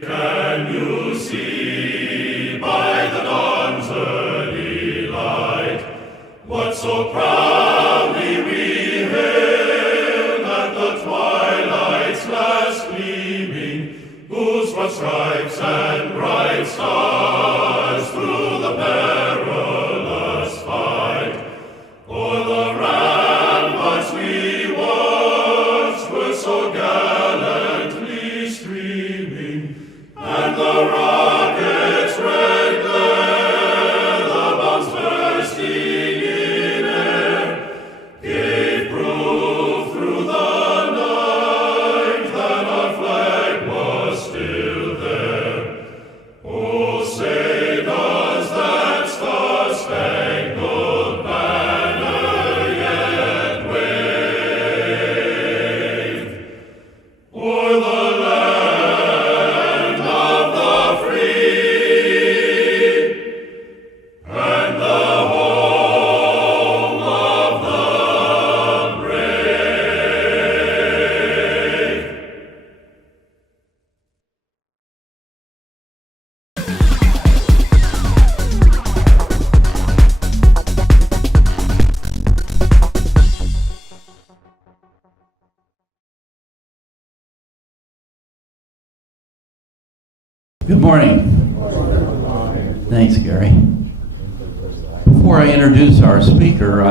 Can you see by the dawn's early light what so proudly we hailed at the twilight's last gleaming, whose broad stripes and bright stars through the perilous fight o'er the ramparts we watched were so gallantly streaming, and the rocket's red glare, the bombs bursting in air, gave proof through the night that our flag was still there. Oh, say does that star-spangled banner yet wave o'er the land of the free and the home of the brave? Good morning. Thanks, Gary. Before I introduce our speaker,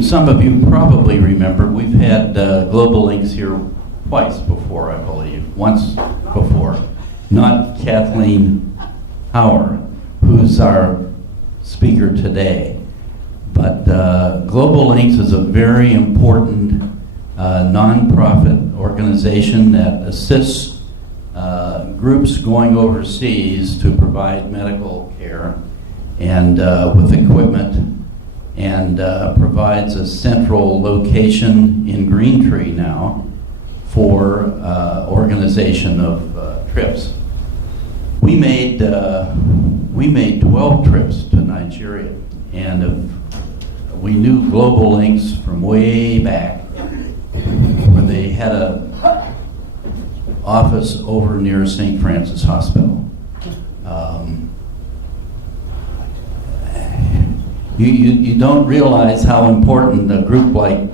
some of you probably remember we've had Global Links here twice before, I believe. Once before. Not Kathleen Hauer, who's our speaker today. But Global Links is a very important nonprofit organization that assists groups going overseas to provide medical care and with equipment, and provides a central location in Greentree now for organization of trips. We made 12 trips to Nigeria, and we knew Global Links from way back, where they had a office over near St. Francis Hospital. You don't realize how important a group like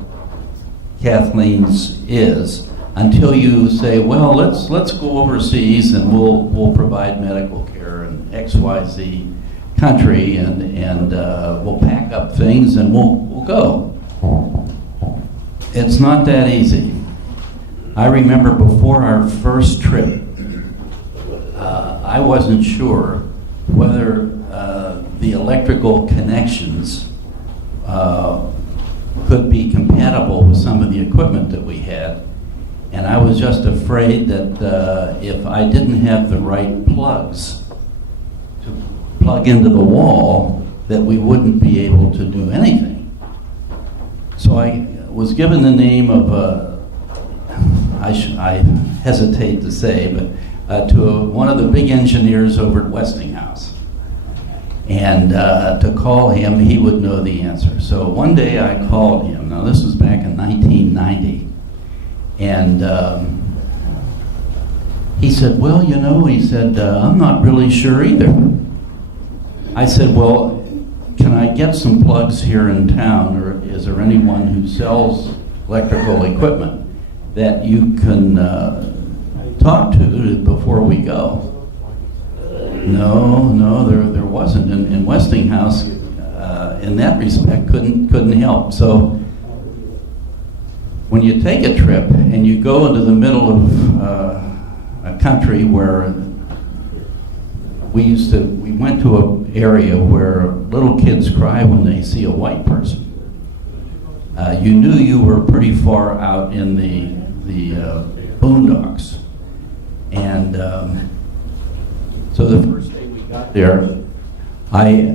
Kathleen's is until you say, well, let's go overseas and we'll provide medical care in XYZ country, and we'll pack up things and we'll go. It's not that easy. I remember before our first trip, I wasn't sure whether the electrical connections could be compatible with some of the equipment that we had. And I was just afraid that if I didn't have the right plugs to plug into the wall, that we wouldn't be able to do anything. So I was given the name of I hesitate to say, but to one of the big engineers over at Westinghouse. And to call him, he would know the answer. So one day I called him. Now this was back in 1990. And he said, well, I'm not really sure either. I said, well, can I get some plugs here in town, or is there anyone who sells electrical equipment that you can talk to before we go? No, there wasn't. And Westinghouse, in that respect, couldn't help. So when you take a trip and you go into the middle of a country where we went to an area where little kids cry when they see a white person. You knew you were pretty far out in the boondocks. And so the first day we got there, I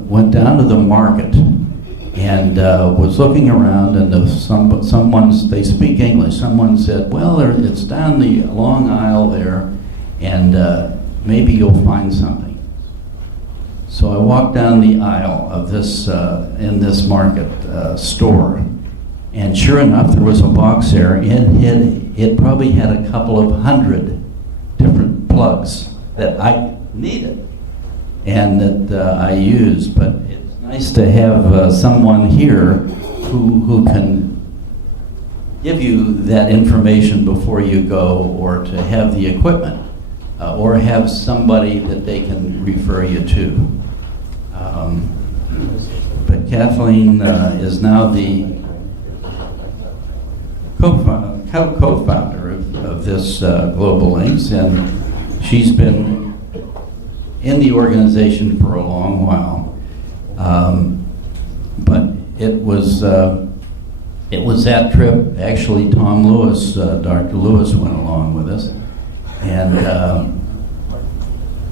went down to the market and was looking around, and they speak English. Someone said, well, it's down the long aisle there, and maybe you'll find something. So I walked down the aisle of this in this market store, and And sure enough, there was a box there, and it probably had a couple of hundred different plugs that I needed and that I used. But it's nice to have someone here who can give you that information before you go, or to have the equipment, or have somebody that they can refer you to. But Kathleen is now the co-founder of this Global Links, and she's been in the organization for a long while. But it was that trip, actually Tom Lewis, Dr. Lewis went along with us, and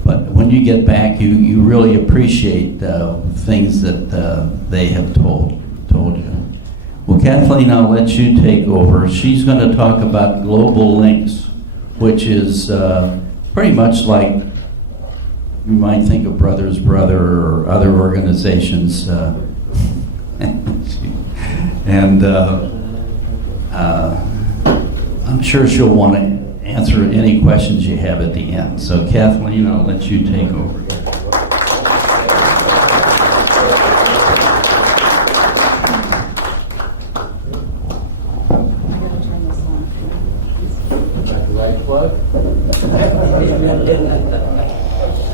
but when you get back, you really appreciate things that they have told you. Well, Kathleen, I'll let you take over. She's going to talk about Global Links, which is pretty much like you might think of Brothers Brother or other organizations. And I'm sure she'll want to answer any questions you have at the end. So Kathleen, I'll let you take over.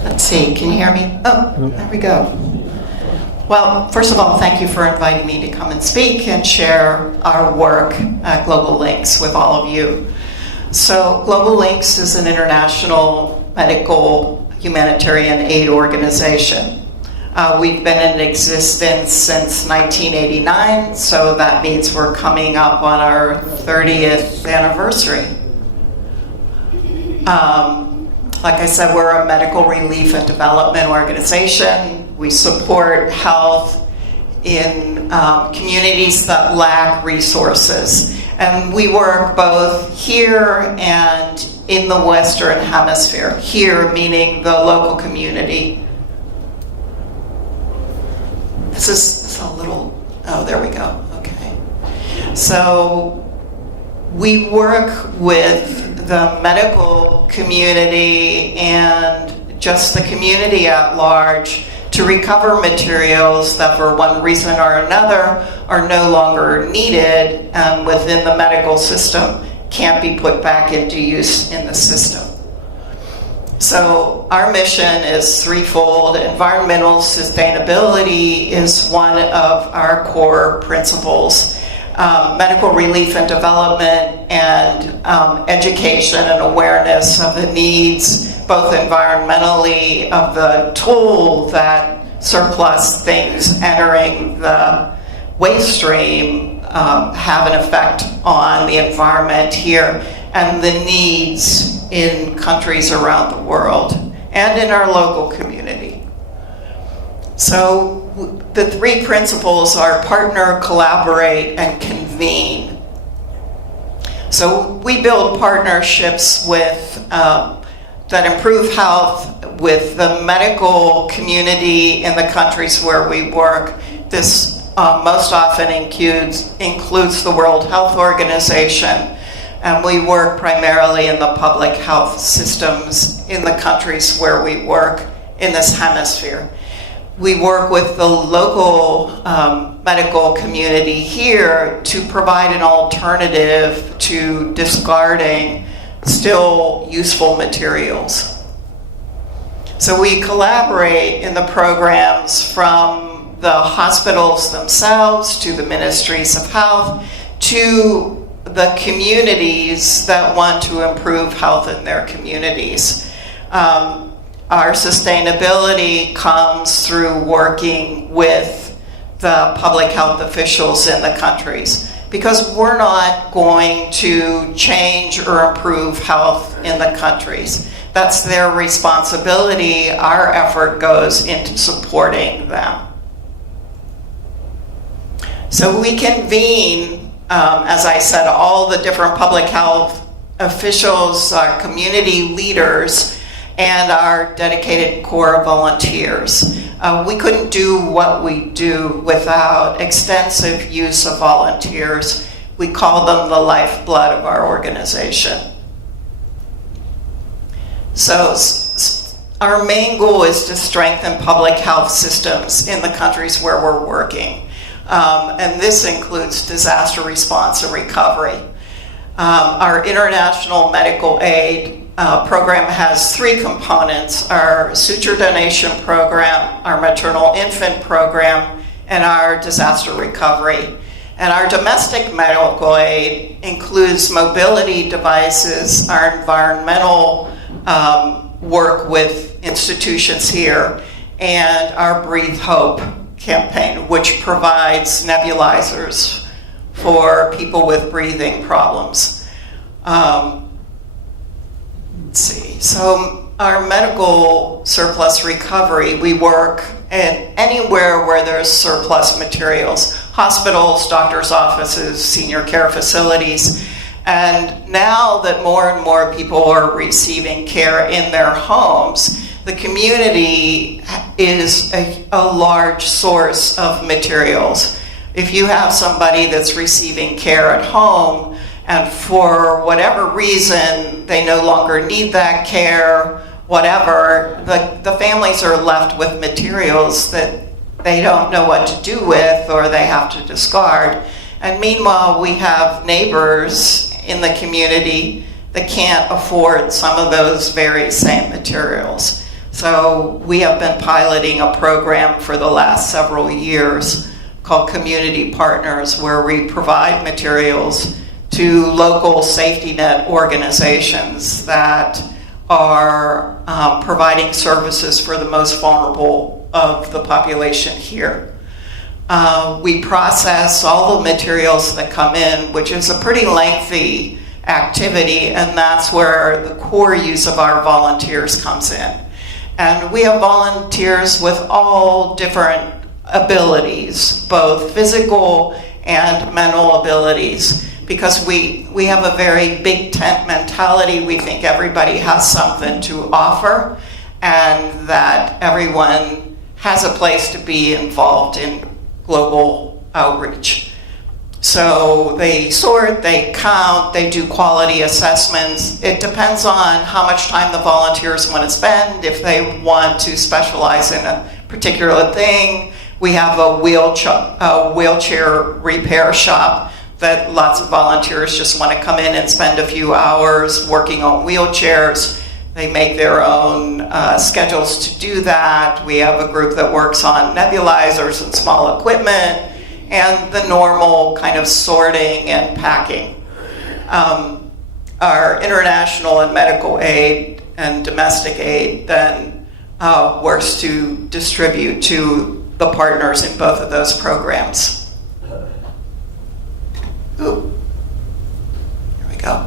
Let's see, can you hear me? Oh, there we go. Well, first of all, thank you for inviting me to come and speak and share our work at Global Links with all of you. So Global Links is an international medical humanitarian aid organization. We've been in existence since 1989, so that means we're coming up on our 30th anniversary. Like I said, we're a medical relief and development organization. We support health in communities that lack resources. And we work both here and in the Western Hemisphere. Here, meaning the local community. This is a little, oh, there we go, okay. So we work with the medical community and just the community at large to recover materials that for one reason or another are no longer needed and within the medical system can't be put back into use in the system. So our mission is threefold. Environmental sustainability is one of our core principles. Medical relief and development and education and awareness of the needs, both environmentally of the tool that surplus things entering the waste stream have an effect on the environment here, and the needs in countries around the world and in our local community. So the three principles are partner, collaborate, and convene. So we build partnerships with that improve health with the medical community in the countries where we work. This most often includes the World Health Organization, and we work primarily in the public health systems in the countries where we work in this hemisphere. We work with the local medical community here to provide an alternative to discarding still useful materials. So we collaborate in the programs from the hospitals themselves to the ministries of health to the communities that want to improve health in their communities. Our sustainability comes through working with the public health officials in the countries, because we're not going to change or improve health in the countries. That's their responsibility. Our effort goes into supporting them. So we convene, as I said, all the different public health officials, our community leaders, and our dedicated core volunteers. We couldn't do what we do without extensive use of volunteers. We call them the lifeblood of our organization. So our main goal is to strengthen public health systems in the countries where we're working. And this includes disaster response and recovery. Our international medical aid program has 3 components: our suture donation program, our maternal infant program, and our disaster recovery. And our domestic medical aid includes mobility devices, our environmental work with institutions here, and our Breathe Hope campaign, which provides nebulizers for people with breathing problems. Let's see. So our medical surplus recovery, we work anywhere where there's surplus materials: hospitals, doctors' offices, senior care facilities. And now that more and more people are receiving care in their homes, the community is a large source of materials. If you have somebody that's receiving care at home, and for whatever reason they no longer need that care, whatever, the families are left with materials that they don't know what to do with or they have to discard. And meanwhile, we have neighbors in the community that can't afford some of those very same materials. So we have been piloting a program for the last several years called Community Partners, where we provide materials to local safety net organizations that are providing services for the most vulnerable of the population here. We process all the materials that come in, which is a pretty lengthy activity, and that's where the core use of our volunteers comes in. And we have volunteers with all different abilities, both physical and mental abilities, because we have a very big tent mentality. We think everybody has something to offer and that everyone has a place to be involved in global outreach. So they sort, they count, they do quality assessments. It depends on how much time the volunteers want to spend. If they want to specialize in a particular thing, we have a wheelchair repair shop that lots of volunteers just want to come in and spend a few hours working on wheelchairs. They make their own schedules to do that. We have a group that works on nebulizers and small equipment and the normal kind of sorting and packing. Our international and medical aid and domestic aid then works to distribute to the partners in both of those programs. Ooh. Here we go.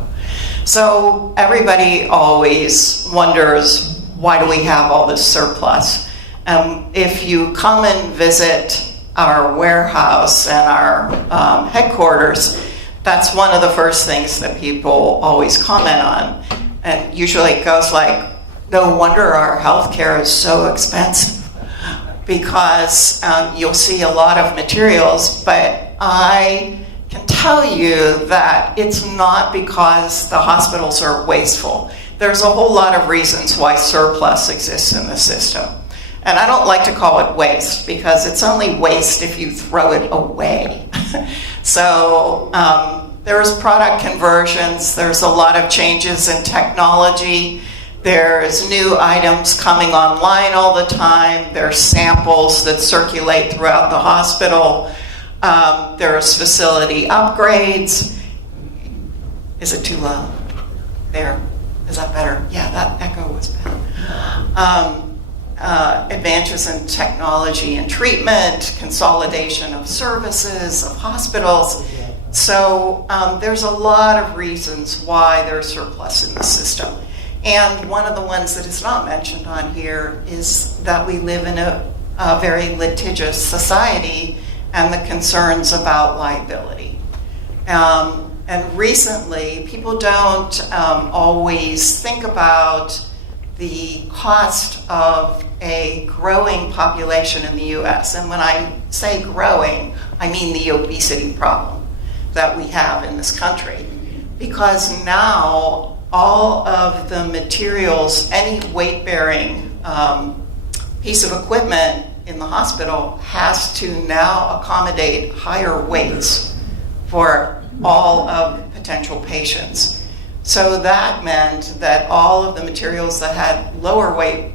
So everybody always wonders, why do we have all this surplus? If you come and visit our warehouse and our headquarters, that's one of the first things that people always comment on. And usually it goes like, no wonder our healthcare is so expensive, because you'll see a lot of materials, but I can tell you that it's not because the hospitals are wasteful. There's a whole lot of reasons why surplus exists in the system. And I don't like to call it waste, because it's only waste if you throw it away. So there's product conversions, there's a lot of changes in technology, there's new items coming online all the time, there's samples that circulate throughout the hospital, there's facility upgrades. Is it too loud? There. Is that better? Yeah, that echo was bad. Advances in technology and treatment, consolidation of services, of hospitals. So there's a lot of reasons why there's surplus in the system. And one of the ones that is not mentioned on here is that we live in a very litigious society and the concerns about liability. And recently, people don't always think about the cost of a growing population in the US. And when I say growing, I mean the obesity problem. that we have in this country, because now all of the materials, any weight-bearing piece of equipment in the hospital has to now accommodate higher weights for all of potential patients. So that meant that all of the materials that had lower weight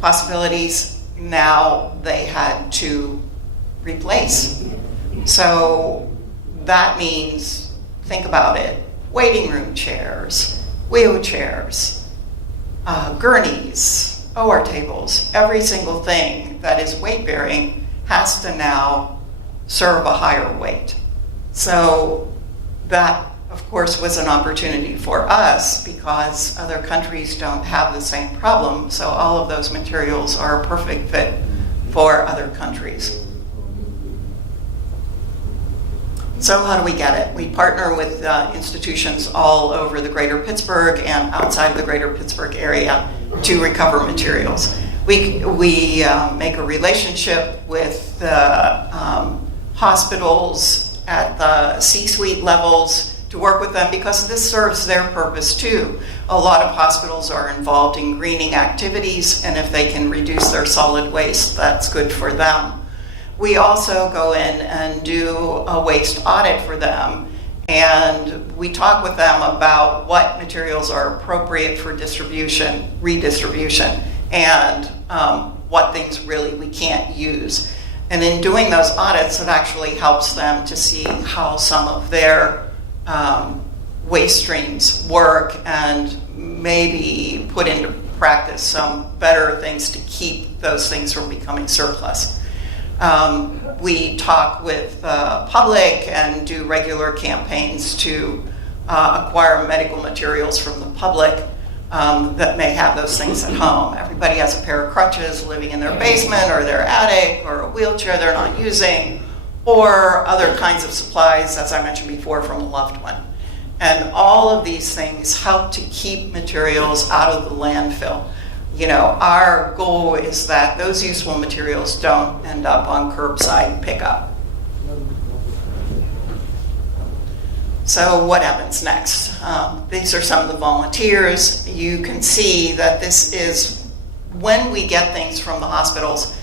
possibilities, now they had to replace. So that means, think about it, waiting room chairs, wheelchairs, gurneys, OR tables, every single thing that is weight-bearing has to now serve a higher weight. So that, of course, was an opportunity for us because other countries don't have the same problem, so all of those materials are a perfect fit for other countries. So how do we get it? We partner with institutions all over the greater Pittsburgh and outside the greater Pittsburgh area to recover materials. We make a relationship with the hospitals at the C-suite levels to work with them because this serves their purpose too. A lot of hospitals are involved in greening activities, and if they can reduce their solid waste, that's good for them. We also go in and do a waste audit for them, and we talk with them about what materials are appropriate for distribution, redistribution, and what things really we can't use. And in doing those audits, it actually helps them to see how some of their waste streams work and maybe put into practice some better things to keep those things from becoming surplus. We talk with the public and do regular campaigns to acquire medical materials from the public that may have those things at home. Everybody has a pair of crutches living in their basement or their attic, or a wheelchair they're not using, or other kinds of supplies, as I mentioned before, from a loved one. And all of these things help to keep materials out of the landfill. You know, our goal is that those useful materials don't end up on curbside pickup. So what happens next? These are some of the volunteers. You can see that this is, when we get things from the hospitals,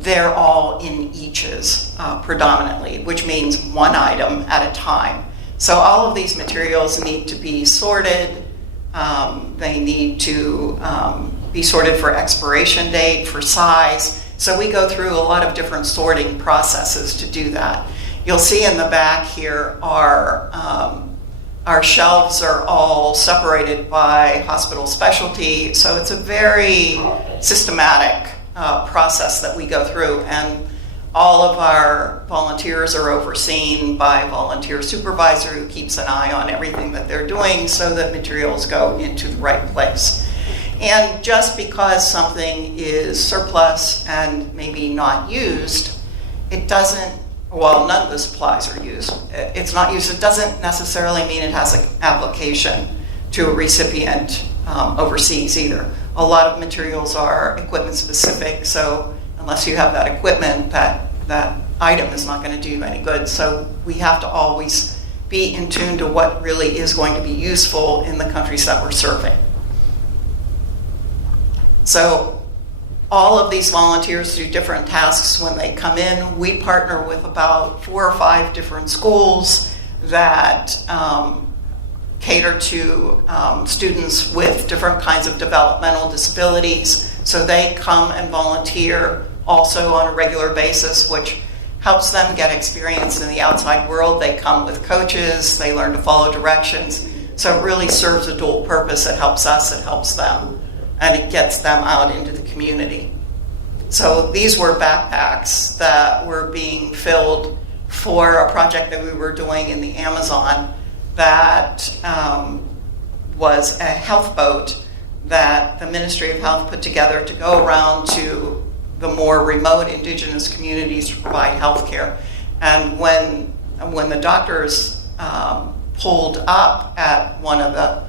they're all in eaches predominantly, which means one item at a time. So all of these materials need to be sorted. They need to be sorted for expiration date, for size. So we go through a lot of different sorting processes to do that. You'll see in the back here our shelves are all separated by hospital specialty. So it's a very systematic process that we go through. And all of our volunteers are overseen by a volunteer supervisor who keeps an eye on everything that they're doing so that materials go into the right place. And just because something is surplus and maybe not used, it doesn't, well, none of the supplies are used. It's not used. It doesn't necessarily mean it has an application to a recipient overseas either. A lot of materials are equipment specific, so unless you have that equipment, that item is not going to do you any good. So we have to always be in tune to what really is going to be useful in the countries that we're serving. So all of these volunteers do different tasks when they come in. We partner with about 4 or 5 different schools that cater to students with different kinds of developmental disabilities. So they come and volunteer also on a regular basis, which helps them get experience in the outside world. They come with coaches, they learn to follow directions. So it really serves a dual purpose. It helps us, it helps them, and it gets them out into the community. So these were backpacks that were being filled for a project that we were doing in the Amazon that was a health boat that the Ministry of Health put together to go around to the more remote indigenous communities to provide health care. And when the doctors pulled up at one of the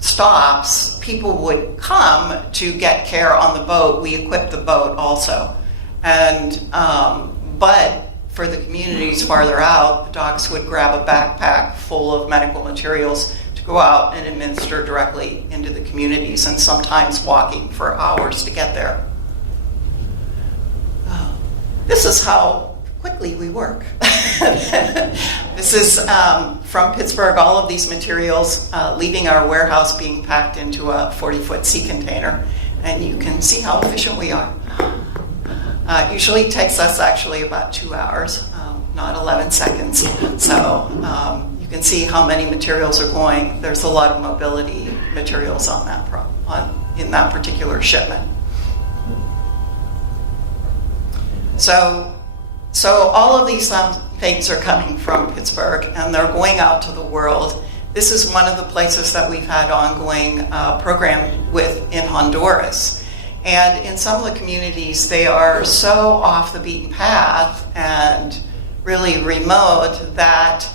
stops, people would come to get care on the boat. We equipped the boat also. And but for the communities farther out, the docs would grab a backpack full of medical materials to go out and administer directly into the communities, and sometimes walking for hours to get there. This is how quickly we work. This is from Pittsburgh, all of these materials leaving our warehouse being packed into a 40-foot sea container, and you can see how efficient we are. Usually it takes us actually about 2 hours, not 11 seconds. So you can see how many materials are going. There's a lot of mobility materials on that in that particular shipment. So all of these things are coming from Pittsburgh, and they're going out to the world. This is one of the places that we've had ongoing program with in Honduras. And in some of the communities, they are so off the beaten path and really remote that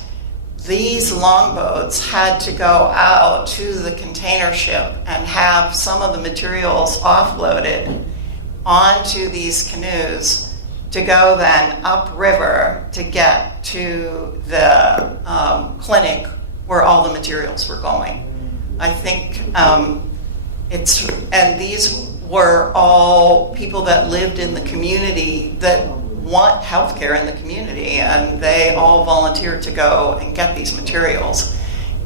these longboats had to go out to the container ship and have some of the materials offloaded onto these canoes to go then upriver to get to the clinic where all the materials were going. I think and these were all people that lived in the community that want healthcare in the community, and they all volunteered to go and get these materials.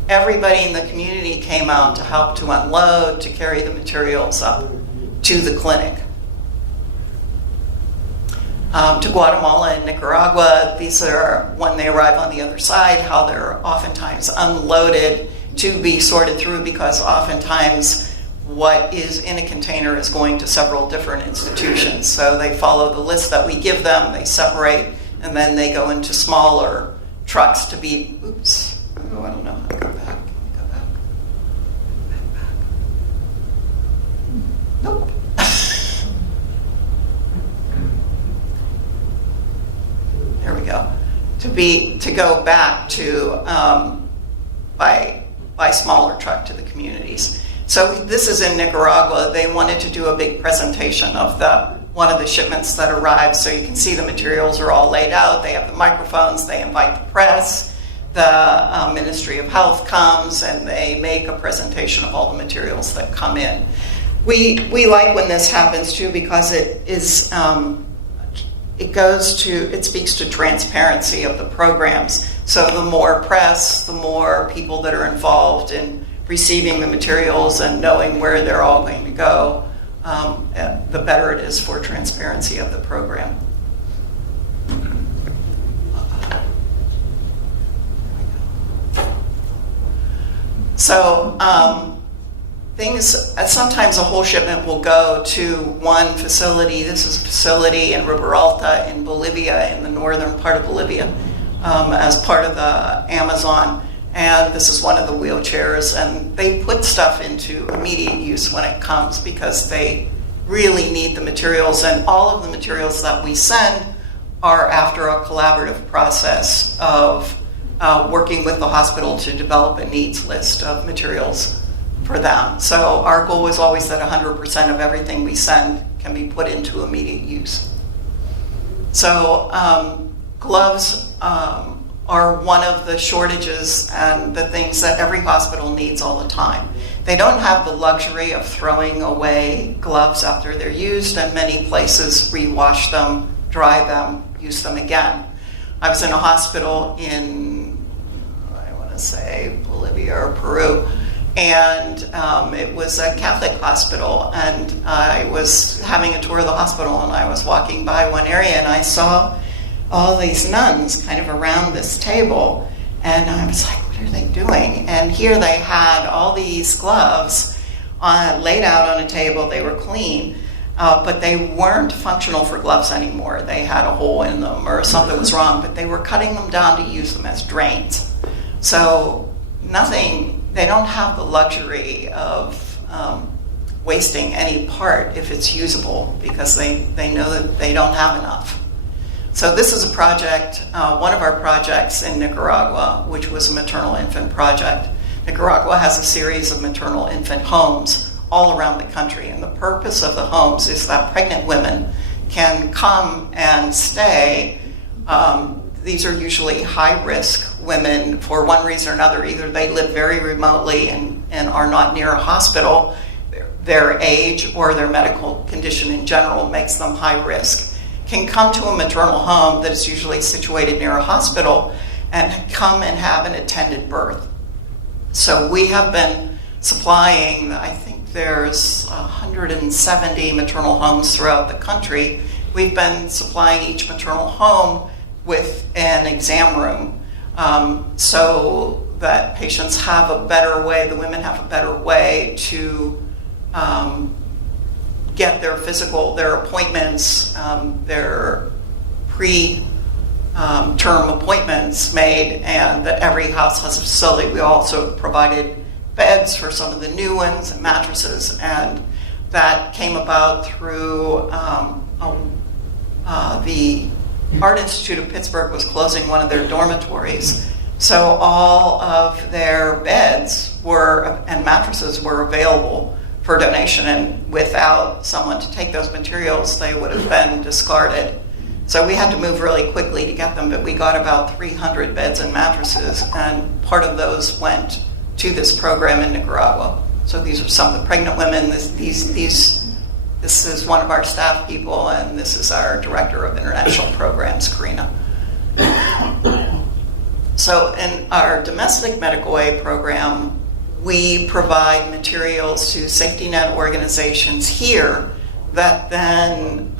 Everybody in the community came out to help to unload, to carry the materials up to the clinic. To Guatemala and Nicaragua, these are, when they arrive on the other side, how they're oftentimes unloaded to be sorted through, because oftentimes what is in a container is going to several different institutions. So they follow the list that we give them, they separate, and then they go into smaller trucks to be, I don't know how to go back. Can we go back? Back. Nope. There we go. To go back to by smaller truck to the communities. So this is in Nicaragua. They wanted to do a big presentation of one of the shipments that arrived. So you can see the materials are all laid out. They have the microphones. They invite the press. The Ministry of Health comes and they make a presentation of all the materials that come in. We like when this happens too, because it is. It speaks to transparency of the programs. So the more press, the more people that are involved in receiving the materials and knowing where they're all going to go, the better it is for transparency of the program. So sometimes a whole shipment will go to one facility. This is a facility in Riberalta in Bolivia, in the northern part of Bolivia, as part of the Amazon. And this is one of the wheelchairs. And they put stuff into immediate use when it comes, because they really need the materials. And all of the materials that we send are after a collaborative process of working with the hospital to develop a needs list of materials for them. So our goal is always that 100% of everything we send can be put into immediate use. So gloves are one of the shortages and the things that every hospital needs all the time. They don't have the luxury of throwing away gloves after they're used, and many places rewash them, dry them, use them again. I was in a hospital in, I want to say, Bolivia or Peru, and it was a Catholic hospital, and I was having a tour of the hospital, and I was walking by one area, and I saw all these nuns kind of around this table, and I was like, what are they doing? And here they had all these gloves laid out on a table. They were clean, but they weren't functional for gloves anymore. They had a hole in them or something was wrong, but they were cutting them down to use them as drains. So they don't have the luxury of wasting any part if it's usable, because they know that they don't have enough. So this is a project, one of our projects in Nicaragua, which was a maternal infant project. Nicaragua has a series of maternal infant homes all around the country, and the purpose of the homes is that pregnant women can come and stay These are usually high-risk women for one reason or another. Either they live very remotely and are not near a hospital, their age or their medical condition in general makes them high risk, can come to a maternal home that is usually situated near a hospital and come and have an attended birth. So we have been supplying, I think there's 170 maternal homes throughout the country. We've been supplying each maternal home with an exam room so that patients have a better way, the women have a better way to get their appointments, their pre-term appointments made, and that every house has a facility. We also provided beds for some of the new ones and mattresses, and that came about through the Art Institute of Pittsburgh was closing one of their dormitories. So all of their beds and mattresses were available for donation, and without someone to take those materials, they would have been discarded. So we had to move really quickly to get them, but we got about 300 beds and mattresses, and part of those went to this program in Nicaragua. So these are some of the pregnant women. This is one of our staff people, and this is our Director of International Programs, Karina. So in our domestic medical aid program, we provide materials to safety net organizations here that then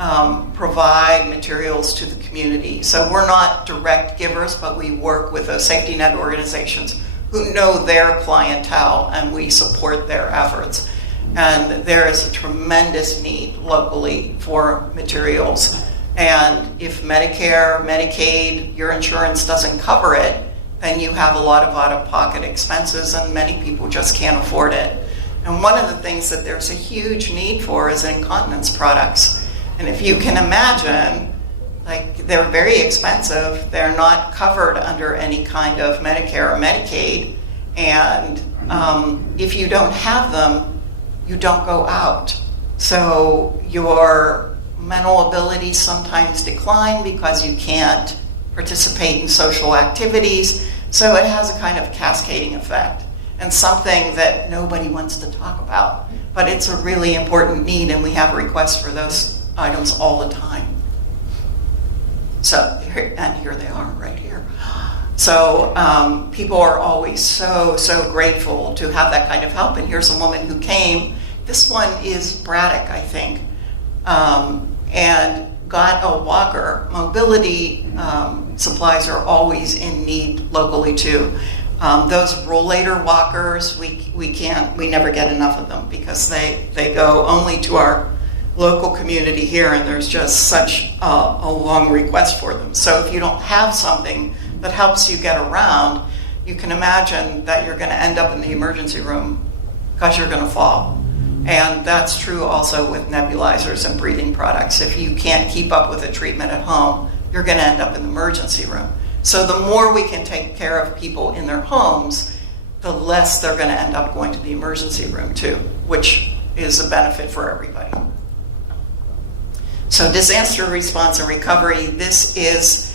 provide materials to the community. So we're not direct givers, but we work with those safety net organizations who know their clientele, and we support their efforts. And there is a tremendous need locally for materials. And if Medicare, Medicaid, your insurance doesn't cover it, then you have a lot of out-of-pocket expenses, and many people just can't afford it. And one of the things that there's a huge need for is incontinence products. And if you can imagine, like, they're very expensive, they're not covered under any kind of Medicare or Medicaid, and if you don't have them, you don't go out. So your mental abilities sometimes decline because you can't participate in social activities. So it has a kind of cascading effect, and something that nobody wants to talk about. But it's a really important need, and we have requests for those items all the time. So, and here they are right here. So people are always so grateful to have that kind of help. And here's a woman who came. This one is Braddock, I think, and got a walker. Mobility supplies are always in need locally too. Those rollator walkers, we never get enough of them because they go only to our local community here, and there's just such a long request for them. So if you don't have something that helps you get around, you can imagine that you're going to end up in the emergency room because you're going to fall. And that's true also with nebulizers and breathing products. If you can't keep up with the treatment at home, you're going to end up in the emergency room. So the more we can take care of people in their homes, the less they're going to end up going to the emergency room too, which is a benefit for everybody. So disaster response and recovery, this is,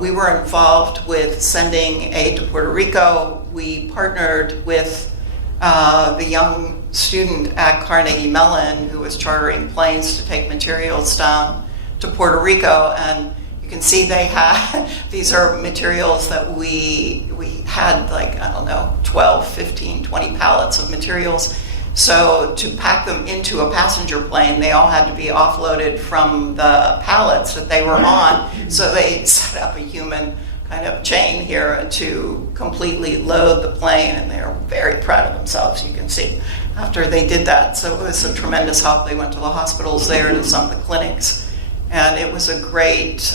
we were involved with sending aid to Puerto Rico. We partnered with the young student at Carnegie Mellon who was chartering planes to take materials down to Puerto Rico, and you can see they had, these are materials that we had, like, I don't know, 12, 15, 20 pallets of materials. So to pack them into a passenger plane, they all had to be offloaded from the pallets that they were on. So they set up a human kind of chain here to completely load the plane, and they're very proud of themselves, you can see, after they did that. So it was a tremendous help. They went to the hospitals there, to some of the clinics, and it was a great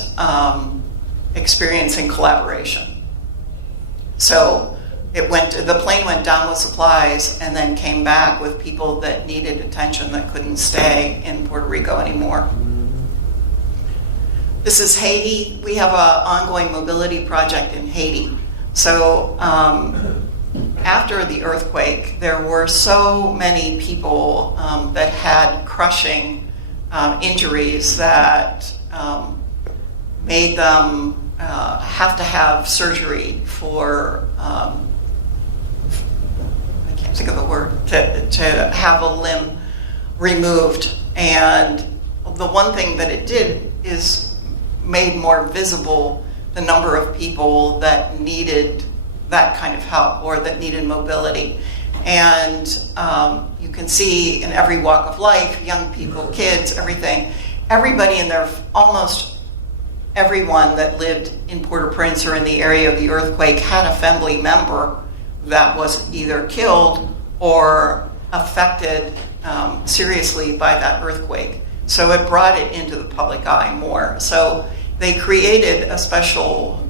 experience in collaboration. So the plane went down with supplies and then came back with people that needed attention that couldn't stay in Puerto Rico anymore. This is Haiti. We have an ongoing mobility project in Haiti. So after the earthquake, there were so many people that had crushing injuries that made them have to have surgery for, I can't think of the word, to have a limb removed. And the one thing that it did is made more visible the number of people that needed that kind of help or that needed mobility. And you can see in every walk of life, young people, kids, everything, everybody in there, almost everyone that lived in Port-au-Prince or in the area of the earthquake had a family member that was either killed or affected seriously by that earthquake. So it brought it into the public eye more. So they created a special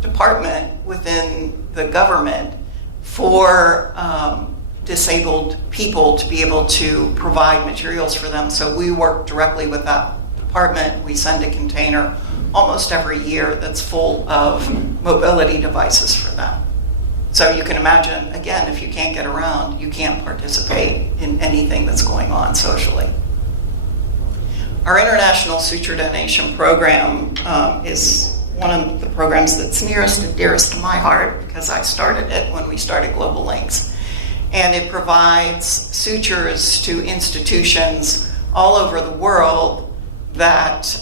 department within the government for disabled people to be able to provide materials for them. So we work directly with that department. We send a container almost every year that's full of mobility devices for them. So you can imagine, again, if you can't get around, you can't participate in anything that's going on socially. Our International Suture Donation Program is one of the programs that's nearest and dearest to my heart because I started it when we started Global Links. And it provides sutures to institutions all over the world that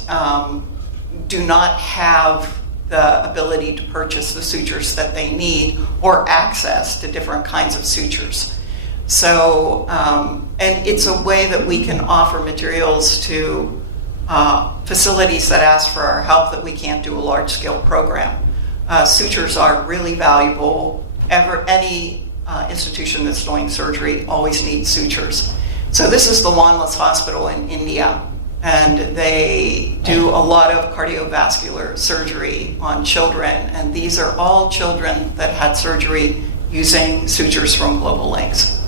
do not have the ability to purchase the sutures that they need or access to different kinds of sutures. So, and it's a way that we can offer materials to facilities that ask for our help that we can't do a large-scale program. Sutures are really valuable. Any institution that's doing surgery always needs sutures. So this is the Wanless Hospital in India, and they do a lot of cardiovascular surgery on children, and these are all children that had surgery using sutures from Global Links.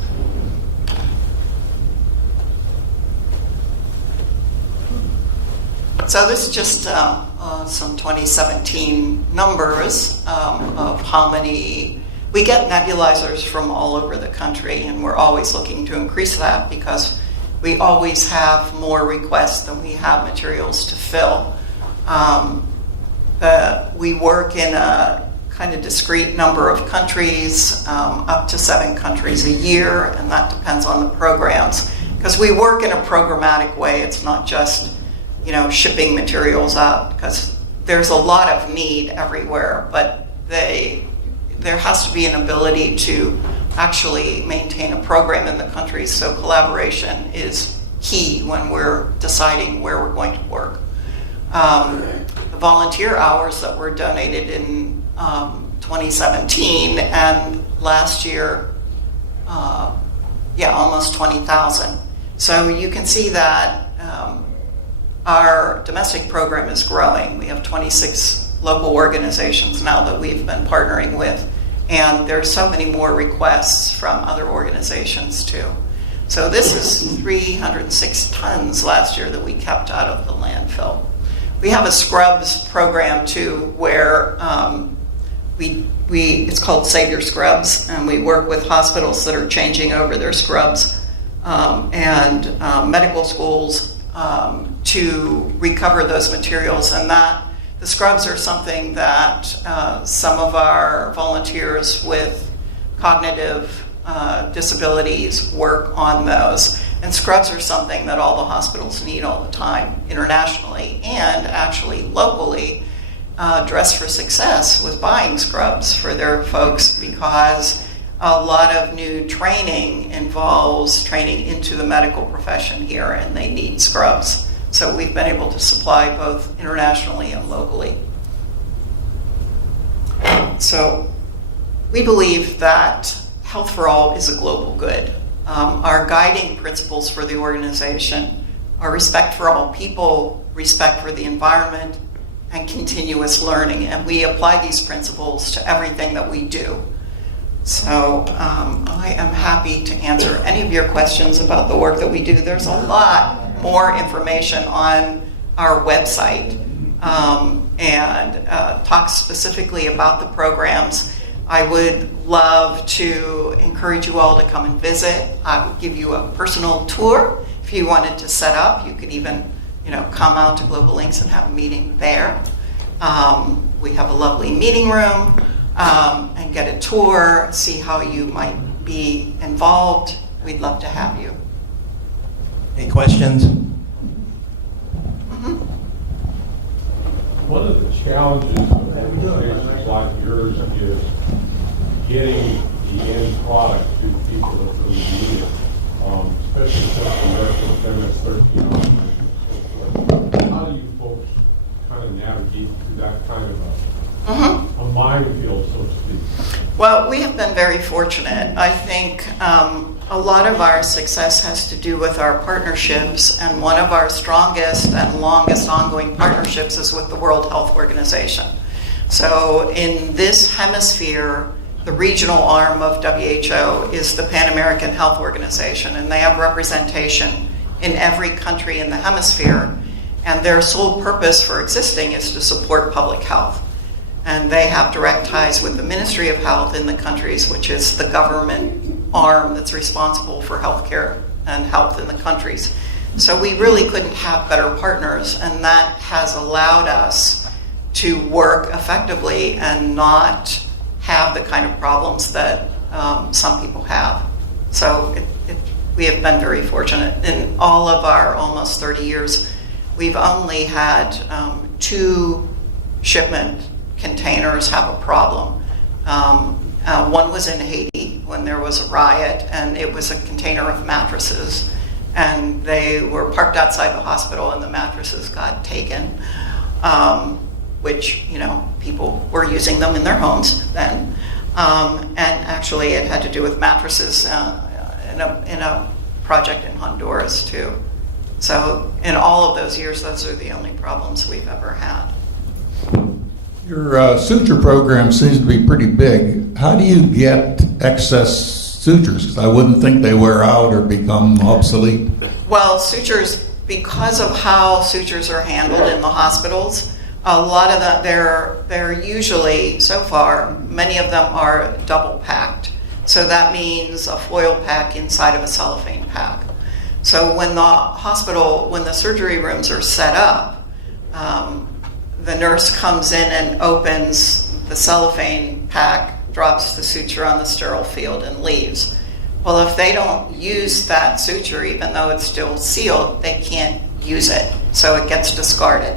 So this is just some 2017 numbers of how many. We get nebulizers from all over the country, and we're always looking to increase that because we always have more requests than we have materials to fill. We work in a kind of discrete number of countries, up to 7 countries a year, and that depends on the programs. Because we work in a programmatic way, it's not just shipping materials out, because there's a lot of need everywhere, but there has to be an ability to actually maintain a program in the countries, so collaboration is key when we're deciding where we're going to work. The volunteer hours that were donated in 2017 and last year, almost 20,000. So you can see that our domestic program is growing. We have 26 local organizations now that we've been partnering with, and there's so many more requests from other organizations too. So this is 306 tons last year that we kept out of the landfill. We have a scrubs program too, where it's called Save Your Scrubs, and we work with hospitals that are changing over their scrubs and medical schools to recover those materials, and that the scrubs are something that some of our volunteers with cognitive disabilities work on those. And scrubs are something that all the hospitals need all the time, internationally and actually locally. Dress for Success was buying scrubs for their folks because a lot of new training involves training into the medical profession here, and they need scrubs. So we've been able to supply both internationally and locally. So we believe that health for all is a global good. Our guiding principles for the organization are respect for all people, respect for the environment, and continuous learning. And we apply these principles to everything that we do. So I am happy to answer any of your questions about the work that we do. There's a lot more information on our website and talks specifically about the programs. I would love to encourage you all to come and visit. I would give you a personal tour if you wanted to set up. You could even, come out to Global Links and have a meeting there. We have a lovely meeting room, and get a tour, see how you might be involved. We'd love to have you. Any questions? One of the challenges of organizations like yours is getting the end product to people that really need it, especially since American Feminist 13 online and so forth. How do you folks kind of navigate through that kind of a minefield, so to speak? Well, we have been very fortunate. I think a lot of our success has to do with our partnerships, and one of our strongest and longest ongoing partnerships is with the World Health Organization. So in this hemisphere, the regional arm of WHO is the Pan American Health Organization, and they have representation in every country in the hemisphere, and their sole purpose for existing is to support public health. And they have direct ties with the Ministry of Health in the countries, which is the government arm that's responsible for healthcare and health in the countries. So we really couldn't have better partners, and that has allowed us to work effectively and not have the kind of problems that some people have. So we have been very fortunate. In all of our almost 30 years, we've only had 2 shipment containers have a problem. One was in Haiti when there was a riot, and it was a container of mattresses, and they were parked outside the hospital and the mattresses got taken, which, people were using them in their homes then. And actually it had to do with mattresses in a project in Honduras too. So in all of those years, those are the only problems we've ever had. Your suture program seems to be pretty big. How do you get excess sutures? Because I wouldn't think they wear out or become obsolete. Well, sutures, because of how sutures are handled in the hospitals, a lot of them, they're usually, so far, many of them are double packed. So that means a foil pack inside of a cellophane pack. So when the surgery rooms are set up, the nurse comes in and opens the cellophane pack, drops the suture on the sterile field, and leaves. Well, if they don't use that suture, even though it's still sealed, they can't use it, so it gets discarded.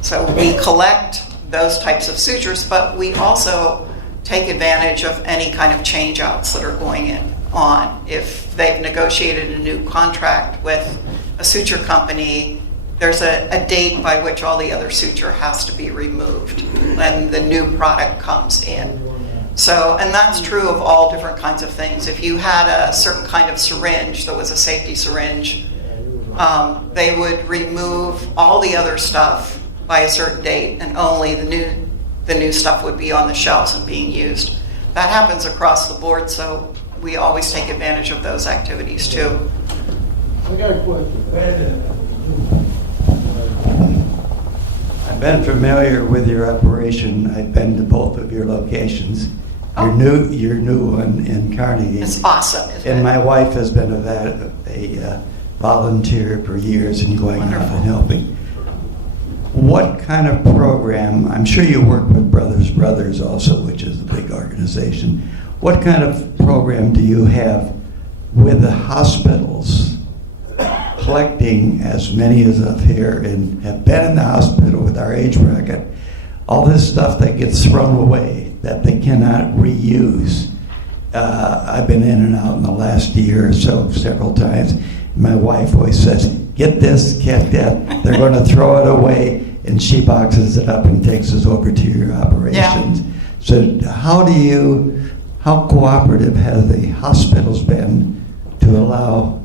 So we collect those types of sutures, but we also take advantage of any kind of change-outs that are going on. If they've negotiated a new contract with a suture company, there's a date by which all the other suture has to be removed and the new product comes in. So, and that's true of all different kinds of things. If you had a certain kind of syringe that was a safety syringe, they would remove all the other stuff by a certain date, and only the new stuff would be on the shelves and being used. That happens across the board, so we always take advantage of those activities too. I got a question. I've been familiar with your operation. I've been to both of your locations. Oh. Your new one in Carnegie. It's awesome, isn't And it? my wife has been a volunteer for years and going out Wonderful. and helping. What kind of program, I'm sure you work with Brothers also, which is a big organization. What kind of program do you have with the hospitals collecting, as many as up here and have been in the hospital with our age bracket, all this stuff that gets thrown away that they cannot reuse? I've been in and out in the last year or so several times. My wife always says, get this, get that. They're going to throw it away, and she boxes it up and takes us over to your operations. Yeah. So how cooperative have the hospitals been to allow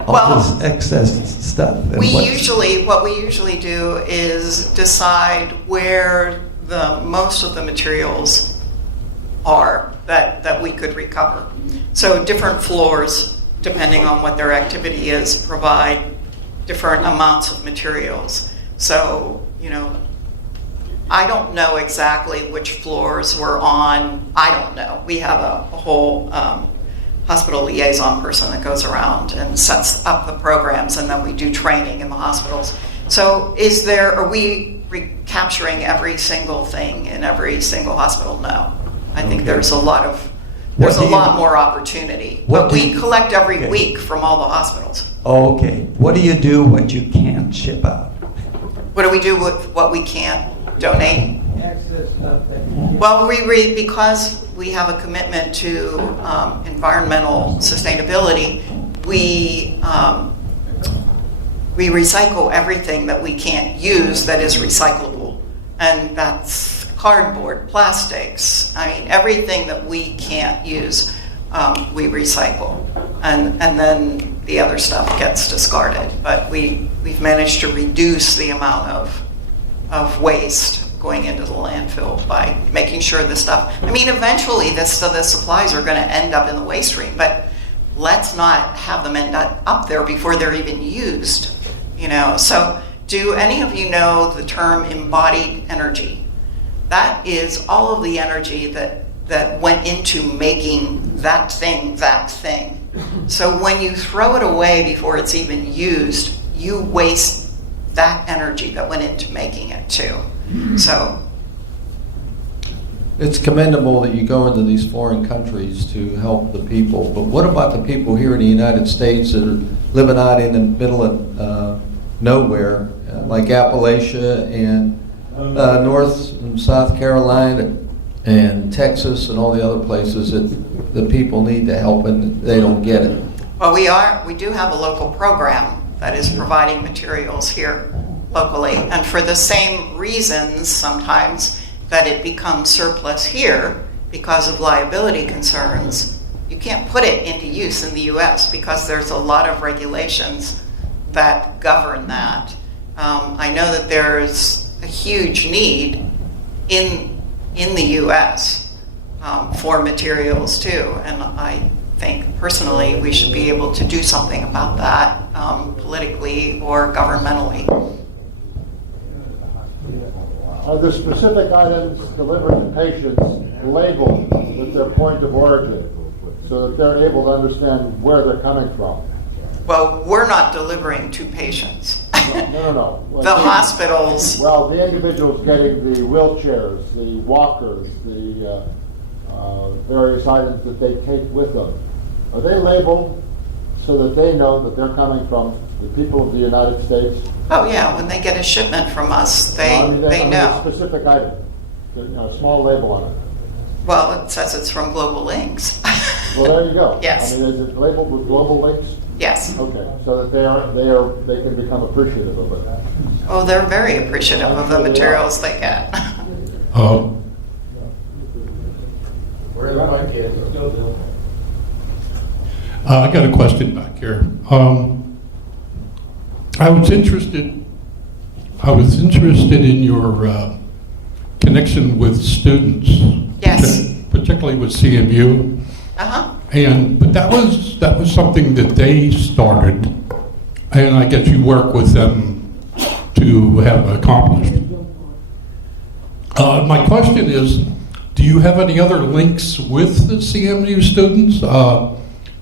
all Well, this excess stuff? And what we usually do is decide where the most of the materials are that we could recover. So different floors, depending on what their activity is, provide different amounts of materials. So, I don't know exactly which floors we're on. I don't know. We have a whole hospital liaison person that goes around and sets up the programs, and then we do training in the hospitals. So are we recapturing every single thing in every single hospital? No. I think Okay. there's a lot more opportunity. What But do we you- collect every okay. week from all the hospitals. Okay, what do you do what you can't ship out? What do we do with what we can't donate? Access stuff that. Well, because we have a commitment to environmental sustainability, we recycle everything that we can't use that is recyclable. And that's cardboard, plastics, I mean, everything that we can't use, we recycle. And then the other stuff gets discarded. But we've managed to reduce the amount of waste going into the landfill by making sure the stuff, I mean, eventually the supplies are going to end up in the waste stream, but let's not have them end up there before they're even used, you know. So do any of you know the term embodied energy? That is all of the energy that went into making that thing. So when you throw it away before it's even used, you waste that energy that went into making it too. So It's commendable that you go into these foreign countries to help the people, but what about the people here in the United States that are living out in the middle of nowhere, like Appalachia and North and South Carolina and Texas and all the other places that the people need the help and they don't get it? well, we do have a local program that is providing materials here locally, and for the same reasons sometimes that it becomes surplus here because of liability concerns, you can't put it into use in the U.S. because there's a lot of regulations that govern that. I know that there's a huge need in the U.S. For materials too, and I think personally we should be able to do something about that politically or governmentally. Are the specific items delivered to patients labeled with their point of origin so that they're able to understand where they're coming from? Well, we're not delivering to patients. No. The hospitals, Well, the individuals getting the wheelchairs, the walkers, the various items that they take with them, are they labeled so that they know that they're coming from the people of the United States? oh yeah, when they get a shipment from us, they A know. specific item, a small label on it. Well, it says it's from Global Links. Well, there you go. Yes. I mean, is it labeled with global links? Yes. Okay, so that they can become appreciative of it. Oh, they're very appreciative of the materials they get. Where the mic is. Go, Bill. I got a question back here. I was interested in your connection with students. Yes. Particularly with CMU. Uh-huh. But that was something that they started, and I guess you work with them to have accomplished. My question is, do you have any other links with the CMU students?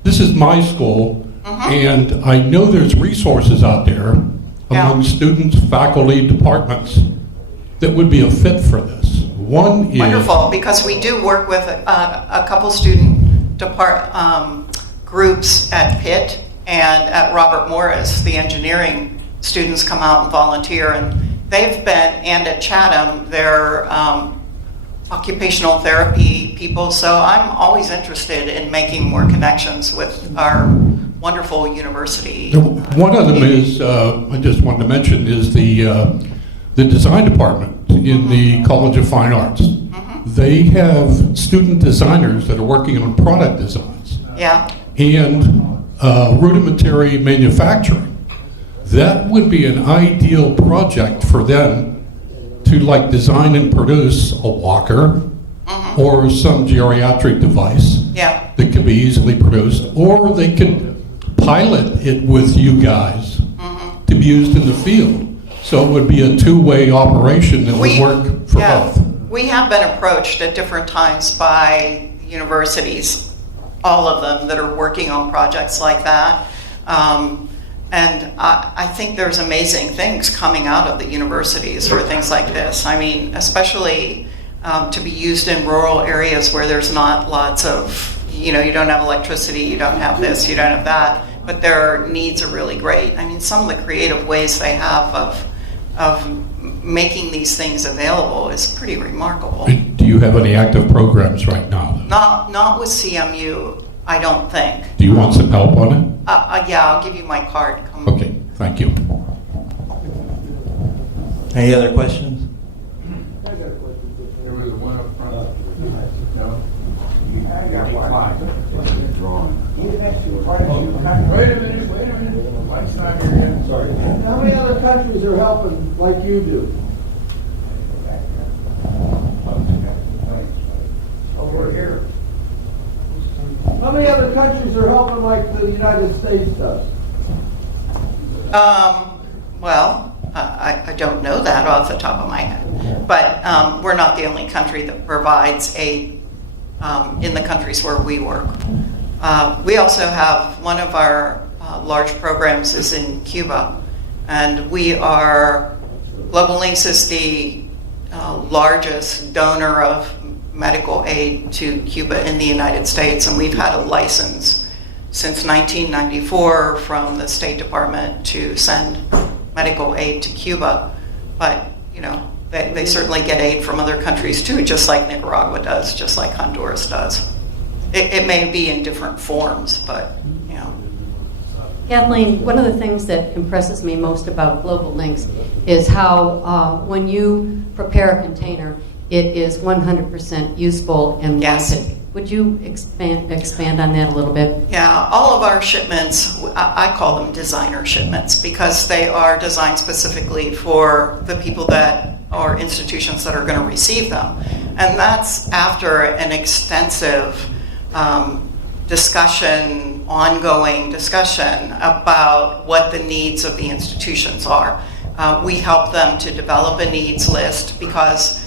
This is my school, and I know there's resources out there among students, faculty, departments that would be a fit for this. One is Wonderful, because we do work with a couple student groups at Pitt and at Robert Morris. The engineering students come out and volunteer, and they've been, and at Chatham, they're occupational therapy people. So I'm always interested in making more connections with our wonderful university. One of them is, I just wanted to mention, is the design department in the College of Fine Arts. They have student designers that are working on product designs Yeah. and rudimentary manufacturing. That would be an ideal project for them to like design and produce a walker or some geriatric device Yeah. that can be easily produced, or they could pilot it with you guys to be used in the field. So it would be a two-way operation that would work for both. We have been approached at different times by universities, all of them that are working on projects like that. And I think there's amazing things coming out of the universities for things like this. I mean, especially to be used in rural areas where there's not lots of, you don't have electricity, you don't have this, you don't have that, but their needs are really great. I mean, some of the creative ways they have of making these things available is pretty remarkable. Do you have any active programs right now? Not with CMU, I don't think. Do you want some help on it? Yeah, I'll give you my card. Come. Okay, thank you. Any other questions? There was one up front. Wait a minute. Mike's not here yet. Sorry. How many other countries are helping like you do? Over here. How many other countries are helping like the United States does? Well, I don't know that off the top of my head, but we're not the only country that provides aid in the countries where we work. We also have one of our large programs is in Cuba, and Global Links is the largest donor of medical aid to Cuba in the United States, and we've had a license since 1994 from the State Department to send medical aid to Cuba. But, they certainly get aid from other countries too, just like Nicaragua does, just like Honduras does. It may be in different forms, but, Kathleen, one of the things that impresses me most about Global Links is how when you prepare a container, it is 100% useful and Yes. wanted. Would you expand on that a little bit? Yeah, all of our shipments, I call them designer shipments because they are designed specifically for the people or institutions that are going to receive them. And that's after an extensive ongoing discussion about what the needs of the institutions are. We help them to develop a needs list because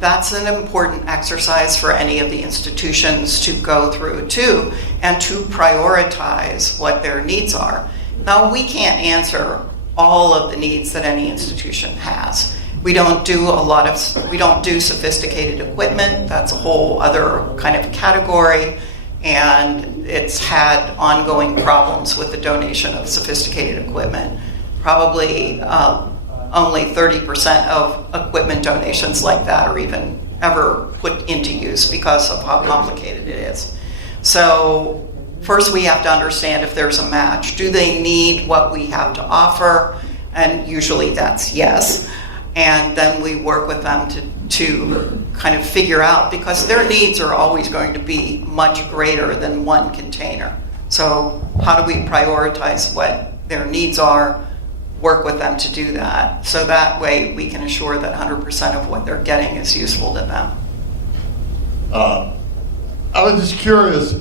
that's an important exercise for any of the institutions to go through too, and to prioritize what their needs are. Now, we can't answer all of the needs that any institution has. We don't do sophisticated equipment. That's a whole other kind of category, and it's had ongoing problems with the donation of sophisticated equipment. Probably only 30% of equipment donations like that are even ever put into use because of how complicated it is. So first we have to understand if there's a match. Do they need what we have to offer? And usually that's yes. And then we work with them to kind of figure out, because their needs are always going to be much greater than one container. So how do we prioritize what their needs are, work with them to do that, so that way we can assure that 100% of what they're getting is useful to them. I was just curious,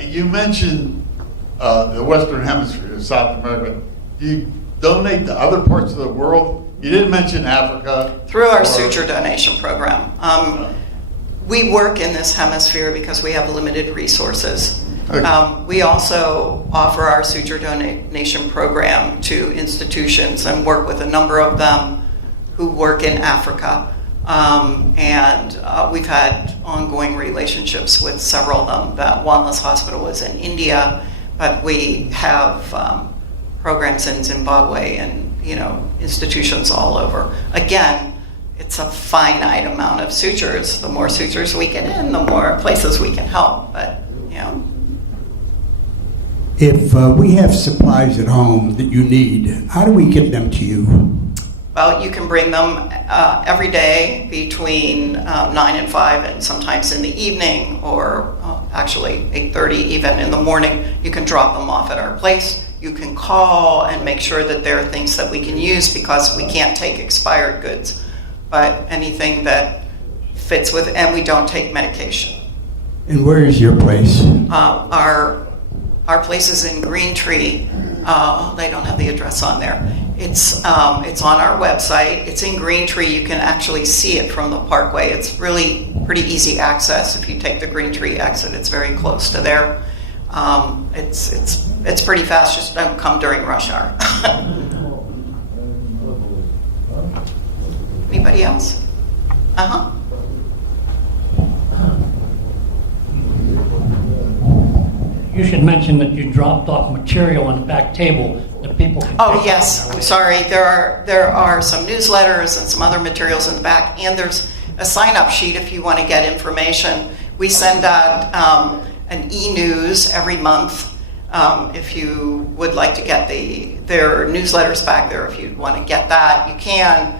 you mentioned the Western Hemisphere, South America. Do you donate to other parts of the world? You didn't mention Africa. Through our suture donation program. We work in this hemisphere because we have limited resources. Okay. We also offer our suture donation program to institutions and work with a number of them who work in Africa. And we've had ongoing relationships with several of them. The Wanless Hospital was in India, but we have programs in Zimbabwe and institutions all over. Again, it's a finite amount of sutures. The more sutures we get in, the more places we can help. But if we have supplies at home that you need, how do we get them to you? Well, you can bring them every day between 9 and 5, and sometimes in the evening, or actually 8:30 even in the morning. You can drop them off at our place. You can call and make sure that there are things that we can use, because we can't take expired goods, but anything that fits with, and we don't take medication. And where is your place? Our place is in Green Tree. They don't have the address on there. It's on our website. It's in Green Tree. You can actually see it from the Parkway. It's really pretty easy access. If you take the Green Tree exit, it's very close to there. It's pretty fast, just don't come during rush hour. Anybody else? Uh-huh. You should mention that you dropped off material on the back table that people can. Oh, take yes, on their way. sorry, there are some newsletters and some other materials in the back, and there's a sign-up sheet if you want to get information. We send out an e-news every month. If you would like to get their newsletters back there, if you want to get that, you can.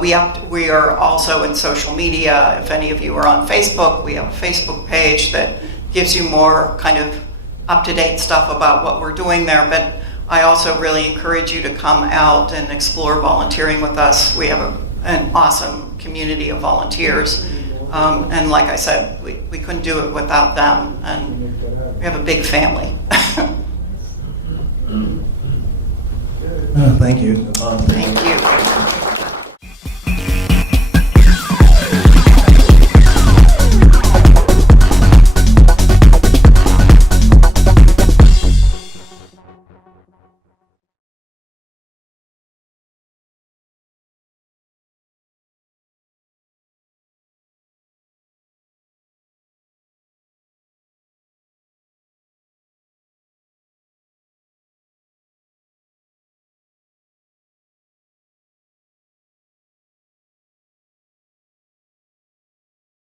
We are also in social media. If any of you are on Facebook, we have a Facebook page that gives you more kind of up-to-date stuff about what we're doing there. But I also really encourage you to come out and explore volunteering with us. We have an awesome community of volunteers. And like I said, we couldn't do it without them. And we have a big family. Thank you. Thank you.